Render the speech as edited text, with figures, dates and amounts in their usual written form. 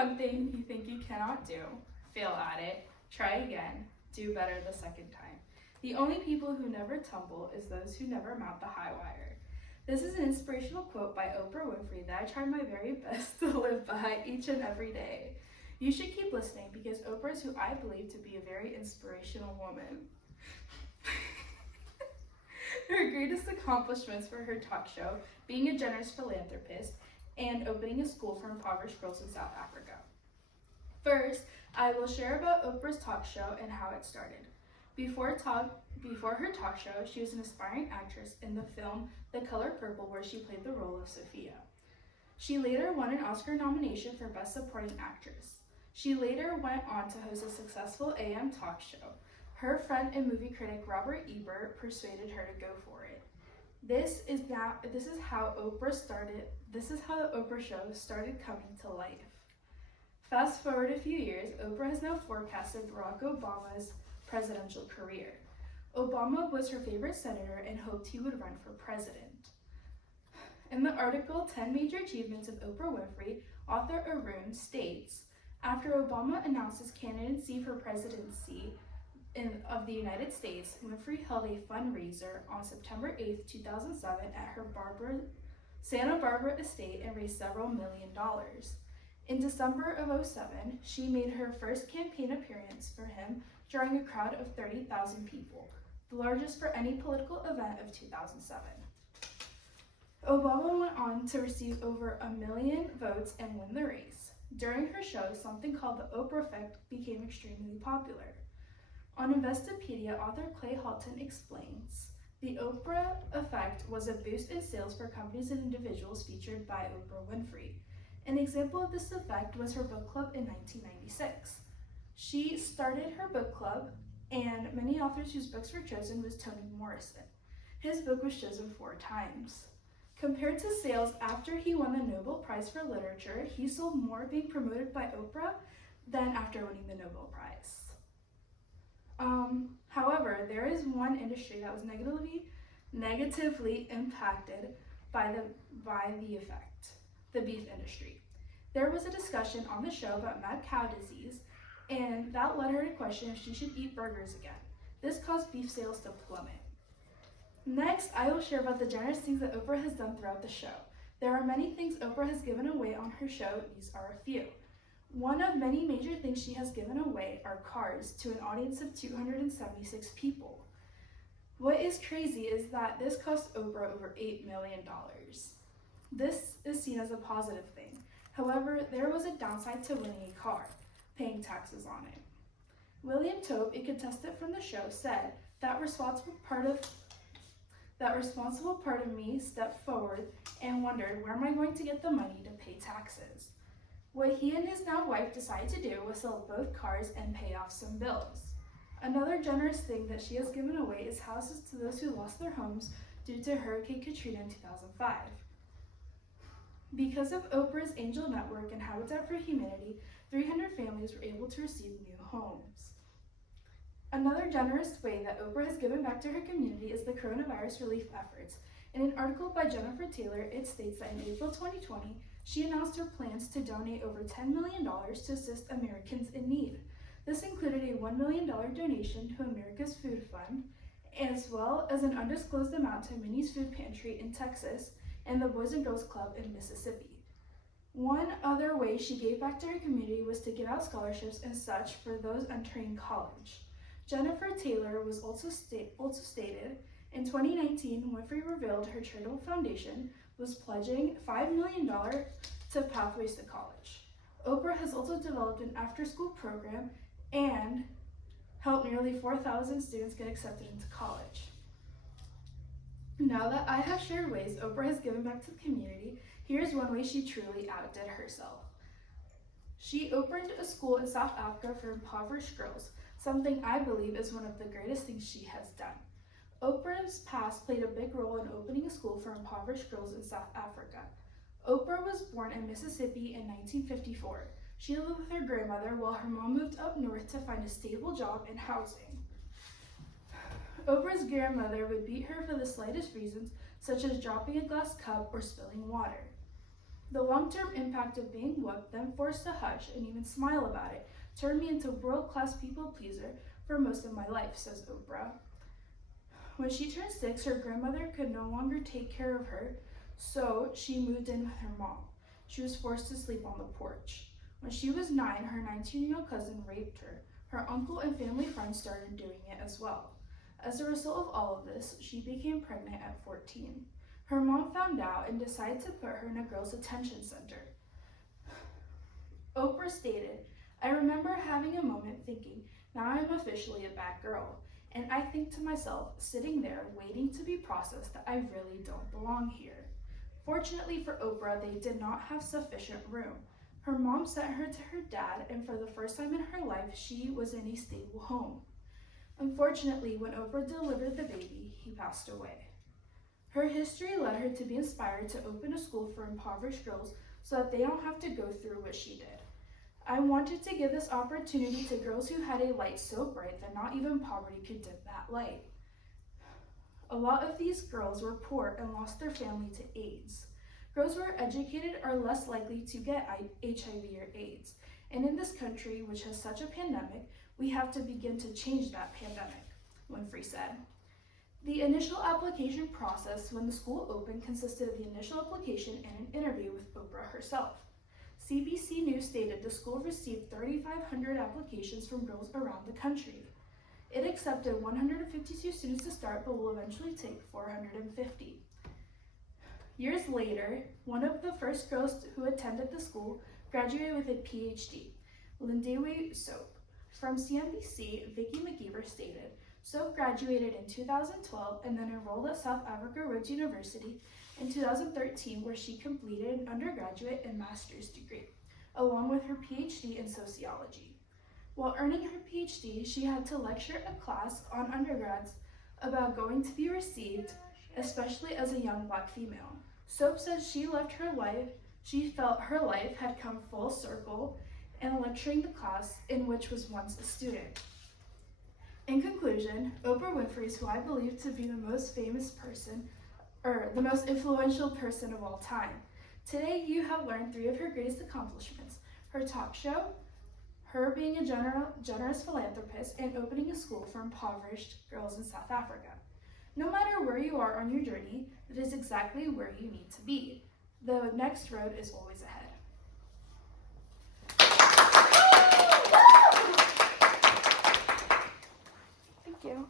one thing you think you cannot do, fail at it, try again, do better the second time. The only people who never tumble is those who never mount the high wire. This is an inspirational quote by Oprah Winfrey that I try my very best to live by each and every day. You should keep listening because Oprah is who I believe to be a very inspirational woman. Her greatest accomplishments were her talk show, being a generous philanthropist, and opening a school for impoverished girls in South Africa. First, I will share about Oprah's talk show and how it started. Before her talk show, she was an aspiring actress in the film The Color Purple, where she played the role of Sophia. She later won an Oscar nomination for Best Supporting Actress. She later went on to host a successful AM talk show. Her friend and movie critic Robert Ebert persuaded her to go for it. This is how the Oprah show started coming to life. Fast forward a few years, Oprah has now forecasted Barack Obama's presidential career. Obama was her favorite senator and hoped he would run for president. In the article 10 Major Achievements of Oprah Winfrey, author Arun states, after Obama announced his candidacy for presidency of the United States, Winfrey held a fundraiser on September 8, 2007 at her Santa Barbara estate and raised several $1 million. In December of 2007, she made her first campaign appearance for him, drawing a crowd of 30,000 people, the largest for any political event of 2007. Obama went on to receive over 1 million votes and win the race. During her show, something called the Oprah effect became extremely popular. On Investopedia, author Clay Halton explains, the Oprah effect was a boost in sales for companies and individuals featured by Oprah Winfrey. An example of this effect was her book club in 1996. She started her book club, and many authors whose books were chosen was Toni Morrison. His book was chosen 4 times. Compared to sales after he won the Nobel Prize for Literature, he sold more being promoted by Oprah than after winning the Nobel Prize. However, there is one industry that was negatively impacted by the effect, the beef industry. There was a discussion on the show about mad cow disease, and that led her to question if she should eat burgers again. This caused beef sales to plummet. Next, I will share about the generous things that Oprah has done throughout the show. There are many things Oprah has given away on her show. These are a few. One of many major things she has given away are cars to an audience of 276 people. What is crazy is that this cost Oprah over $8 million. This is seen as a positive thing. However, there was a downside to winning a car, paying taxes on it. William Tope, a contestant from the show, said, that responsible part of me stepped forward and wondered, where am I going to get the money to pay taxes? What he and his now wife decided to do was sell both cars and pay off some bills. Another generous thing that she has given away is houses to those who lost their homes due to Hurricane Katrina in 2005. Because of Oprah's Angel Network and Habitat for Humanity, 300 families were able to receive new homes. Another generous way that Oprah has given back to her community is the coronavirus relief efforts. In an article by Jennifer Taylor, it states that in April 2020, she announced her plans to donate over $10 million to assist Americans in need. This included a $1 million donation to America's Food Fund, as well as an undisclosed amount to Minnie's Food Pantry in Texas and the Boys and Girls Club in Mississippi. One other way she gave back to her community was to give out scholarships and such for those entering college. Jennifer Taylor was also stated, in 2019, Winfrey revealed her charitable foundation was pledging $5 million to Pathways to College. Oprah has also developed an after-school program and helped nearly 4,000 students get accepted into college. Now that I have shared ways Oprah has given back to the community, here's one way she truly outdid herself. She opened a school in South Africa for impoverished girls, something I believe is one of the greatest things she has done. Oprah's past played a big role in opening a school for impoverished girls in South Africa. Oprah was born in Mississippi in 1954. She lived with her grandmother while her mom moved up north to find a stable job and housing. Oprah's grandmother would beat her for the slightest reasons, such as dropping a glass cup or spilling water. The long-term impact of being whooped, then forced to hush and even smile about it, turned me into a world-class people-pleaser for most of my life, says Oprah. When she turned 6, her grandmother could no longer take care of her, so she moved in with her mom. She was forced to sleep on the porch. When she was 9, her 19-year-old cousin raped her. Her uncle and family friends started doing it as well. As a result of all of this, she became pregnant at 14. Her mom found out and decided to put her in a girls' detention center. Oprah stated, "I remember having a moment thinking, now I'm officially a bad girl. And I think to myself, sitting there waiting to be processed, that I really don't belong here." Fortunately for Oprah, they did not have sufficient room. Her mom sent her to her dad, and for the first time in her life, she was in a stable home. Unfortunately, when Oprah delivered the baby, he passed away. Her history led her to be inspired to open a school for impoverished girls so that they don't have to go through what she did. I wanted to give this opportunity to girls who had a light so bright that not even poverty could dim that light. A lot of these girls were poor and lost their family to AIDS. Girls who are educated are less likely to get HIV or AIDS. And in this country, which has such a pandemic, we have to begin to change that pandemic, Winfrey said. The initial application process when the school opened consisted of the initial application and an interview with Oprah herself. CBC News stated the school received 3,500 applications from girls around the country. It accepted 152 students to start, but will eventually take 450. Years later, one of the first girls who attended the school graduated with a PhD, Lindewe Soap. From CNBC, Vicki McGeever stated, Soap graduated in 2012 and then enrolled at South Africa Rhodes University in 2013, where she completed an undergraduate and master's degree, along with her PhD in sociology. While earning her PhD, she had to lecture a class on undergrads about going to be received, especially as a young Black female. Soap says she felt her life had come full circle in lecturing the class in which was once a student. In conclusion, Oprah Winfrey is who I believe to be the most influential person of all time. Today, you have learned 3 of her greatest accomplishments: her talk show, her being a generous philanthropist, and opening a school for impoverished girls in South Africa. No matter where you are on your journey, it is exactly where you need to be. The next road is always ahead. Thank you.